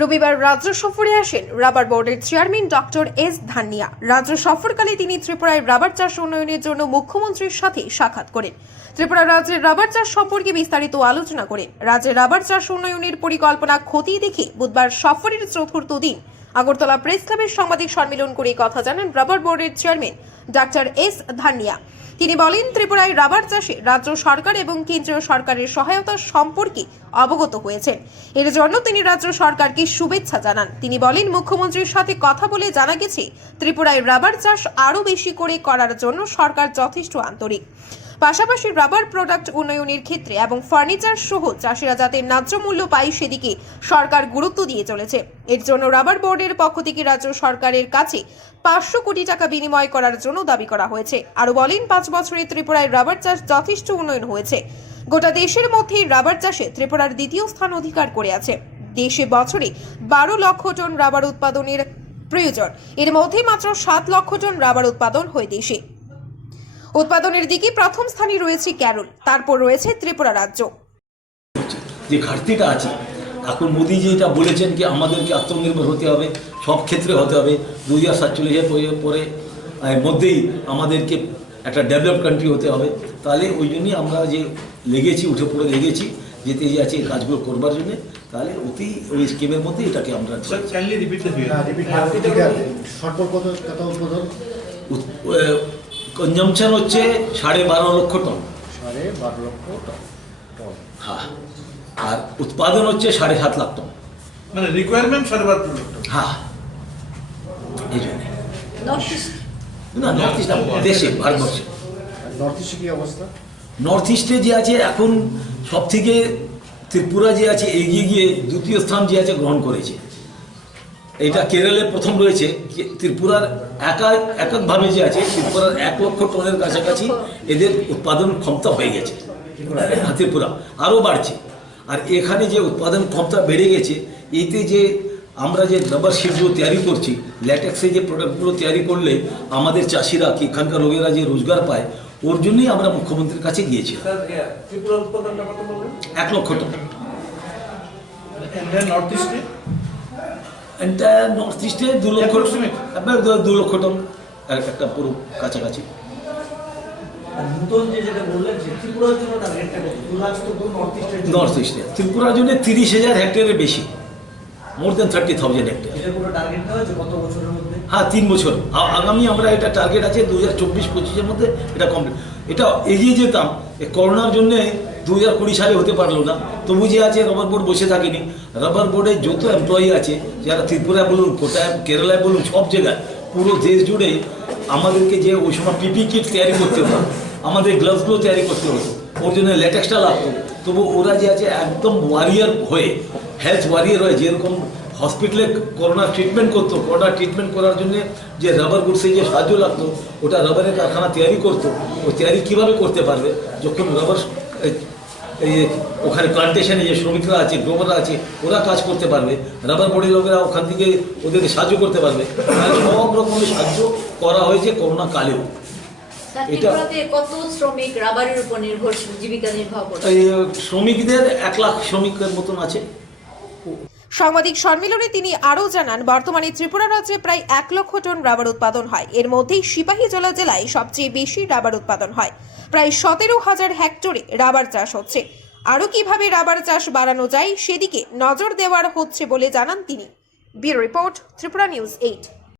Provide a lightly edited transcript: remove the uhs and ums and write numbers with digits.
রবিবার রাজ্য সফরে আসেন রাবার বোর্ডের চেয়ারম্যান ডক্টর এস ধানিয়া। রাজ্য সফরকালে তিনি ত্রিপুরায় রাবার চাষ উন্নয়নের জন্য মুখ্যমন্ত্রীর সাথে সাক্ষাৎ করেন। ত্রিপুরা রাজ্যের রাবার চাষ সম্পর্কে বিস্তারিত আলোচনা করেন। রাজ্যের রাবার চাষ উন্নয়নের পরিকল্পনা খতিয়ে দেখে বুধবার সফরের চতুর্থ দিন আগরতলা প্রেস ক্লাবের সাংবাদিক সম্মেলন করে কথা জানান রাবার বোর্ডের চেয়ারম্যান ডক্টর এস ধানিয়া। তিনি বলেন, ত্রিপুরায় রাবার চাষে রাজ্য সরকার এবং কেন্দ্রীয় সরকারের সহায়তা সম্পর্কে অবগত হয়েছেন। এর জন্য তিনি রাজ্য সরকারকে শুভেচ্ছা জানান। তিনি বলেন, মুখ্যমন্ত্রীর সাথে কথা বলে জানা গেছে ত্রিপুরায় রাবার চাষ আরও বেশি করে করার জন্য সরকার যথেষ্ট আন্তরিক। পাশাপাশি রাবার প্রোডাক্ট উন্নয়নের ক্ষেত্রে এবং ফার্নিচার সহ চাষিরা যাতে ন্যায্য মূল্য পায় সেদিকে সরকার গুরুত্ব দিয়ে চলেছে। এর জন্য রাবার বোর্ডের পক্ষ থেকে রাজ্য সরকারের কাছে 500 কোটি টাকা বিনিময় করার জন্য দাবি করা হয়েছে। আরও বলেন, 5 বছরে ত্রিপুরায় রাবার চাষ যথেষ্ট উন্নয়ন হয়েছে। গোটা দেশের মধ্যে রাবার চাষে ত্রিপুরার দ্বিতীয় স্থান অধিকার করে আছে। দেশে বছরে 12 লক্ষ টন রাবার উৎপাদনের প্রয়োজন। এর মধ্যে মাত্র 7 লক্ষ টন রাবার উৎপাদন হয় দেশে। উৎপাদনের দিকে প্রথম স্থানে রয়েছে কেরল, তারপর রয়েছে ত্রিপুরা রাজ্য। যে ঘাটতিটা আছে, এখন মোদী যেটা বলেছেন কি আমাদেরকে আত্মনির্ভর হতে হবে, সব ক্ষেত্রে হতে হবে, 2047 পরে মধ্যেই আমাদেরকে একটা ডেভেলপ কান্ট্রি হতে হবে। তাহলে ওই জন্যই আমরা যে লেগেছি, উঠে পড়ে লেগেছি যেতে যে আছে এই কাজগুলো করবার জন্য। তাহলে অতি ওই স্কিমের মধ্যে এটাকে আমরা কনজামশন হচ্ছে 12.5 লক্ষ টন। 12.5 লক্ষ টন। হ্যাঁ, আর উৎপাদন হচ্ছে 7.5 লাখ টন। মানে রিকোয়ারমেন্ট 12.5 লক্ষ টন। হ্যাঁ, এই জন্য না নর্থ ইস্ট দেশে, ভারতবর্ষে। নর্থ ইস্টে কি অবস্থা? নর্থ ইস্টে যে আছে এখন সব থেকে ত্রিপুরা যে আছে এগিয়ে গিয়ে দ্বিতীয় স্থান যে আছে গ্রহণ করেছে। এটা কেরলে প্রথম রয়েছে। ত্রিপুরার এককভাবে যে আছে ত্রিপুরার 1 লক্ষ টনের কাছাকাছি এদের উৎপাদন ক্ষমতা হয়ে গেছে। ত্রিপুরা আরও বাড়ছে। আর এখানে যে উৎপাদন ক্ষমতা বেড়ে গেছে, এতে যে আমরা যে রাবার শিটগুলো তৈরি করছি, ল্যাটেক্সে যে প্রোডাক্টগুলো তৈরি করলে আমাদের চাষিরা কি এখানকার লোকেরা যে রোজগার পায়, ওর জন্যই আমরা মুখ্যমন্ত্রীর কাছে গিয়েছিলাম। 1 লক্ষ টন। নর্থ ইস্টে নর্থ ইস্টে 2 লক্ষ, 2 লক্ষ টন একটা পুরো কাছাকাছি। নর্থ ইস্টে ত্রিপুরার জন্য 30,000 হেক্টরের বেশি, মোর দেন 30,000 হেক্টর। হ্যাঁ, 3 বছর আগামী আমরা এটা টার্গেট আছে 2024-25-এর মধ্যে এটা কমপ্লিট। এটা এগিয়ে যেতাম, করোনার জন্যে 2020 সালে হতে পারলো না। তবু যে আছে রাবার বোর্ড বসে থাকেনি। রাবার বোর্ডে যত এমপ্লয়ি আছে, যারা ত্রিপুরায় বলুন, কোটায়, কেরালায় বলুন, সব জায়গায় পুরো দেশ জুড়ে আমাদেরকে যে ওই সময় পিপি কিট তৈরি করতে হতো, আমাদের গ্লাভসগুলো তৈরি করতে হতো, ওর জন্য ল্যাটেক্সটা লাগতো। তবু ওরা যে আছে একদম ওয়ারিয়ার হয়ে, হেলথ ওয়ারিয়ার হয়ে, যেরকম হসপিটালে করোনা ট্রিটমেন্ট করতো, করোনা ট্রিটমেন্ট করার জন্য যে রাবার গুডসে যে সাহায্য লাগতো, ওটা রাবারের কারখানা তৈরি করতো। ও তৈরি কীভাবে করতে পারবে যখন রাবার ওখানে প্লান্টেশনে যে শ্রমিকরা আছে, গ্রোভাররা আছে, ওরা কাজ করতে পারবে, রাবার বোর্ডের লোকেরা ওখান থেকে ওদেরকে সাহায্য করতে পারবে। সব রকমের সাহায্য করা হয়েছে করোনা কালেও। এটা কত শ্রমিক রাবারের উপর নির্ভরশীল, জীবিকা নির্বাহ করে? শ্রমিকদের 1 লাখ শ্রমিকের মতন আছে। সাংবাদিক সম্মেলনে তিনি আরও জানান, বর্তমানে ত্রিপুরা রাজ্যে প্রায় 1 লক্ষ টন রাবার উৎপাদন হয়। এর মধ্যেই সিপাহীজলা জেলায় সবচেয়ে বেশি রাবার উৎপাদন হয়। প্রায় 17,000 হেক্টরে রাবার চাষ হচ্ছে। আরও কিভাবে রাবার চাষ বাড়ানো যায় সেদিকে নজর দেওয়ার হচ্ছে বলে জানান তিনি। Bureau report, Tripura news 8।